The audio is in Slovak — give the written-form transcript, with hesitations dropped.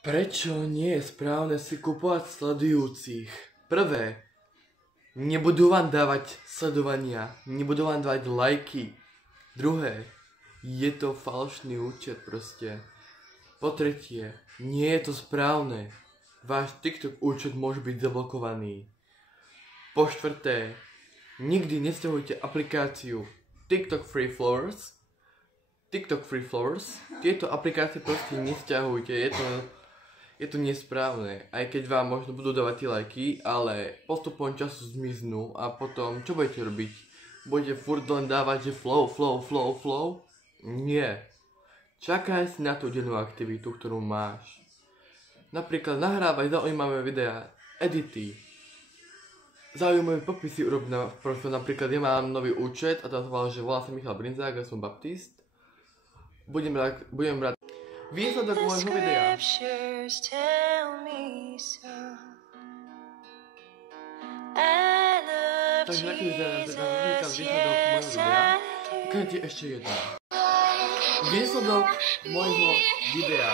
Prečo nie je správne si kupovať sledujúcich? Prvé, nebudú vám dávať sledovania, nebudú vám dávať lajky. Druhé, je to falošný účet proste. Po tretie, nie je to správne. Váš TikTok účet môže byť zablokovaný. Po štvrté, nikdy nesťahujte aplikáciu TikTok Free Flowers. Tieto aplikácie proste nesťahujte, je to nesprávne. Aj keď vám možno budú dávať tie lajky, ale postupom času zmiznú a potom čo budete robiť? Budete furt len dávať, že flow? Nie. Čakaj si na tú dennú aktivitu, ktorú máš. Napríklad nahrávaj zaujímavé videá, edity. Zaujímavé popisy urob na profil. Napríklad ja mám nový účet a tam že volá sa Michal Brinzák a som baptist. Budem rád výsledok môjho videa. Takže taký výsledok môjho videa. Ukážete ešte jedno. Výsledok môjho videa.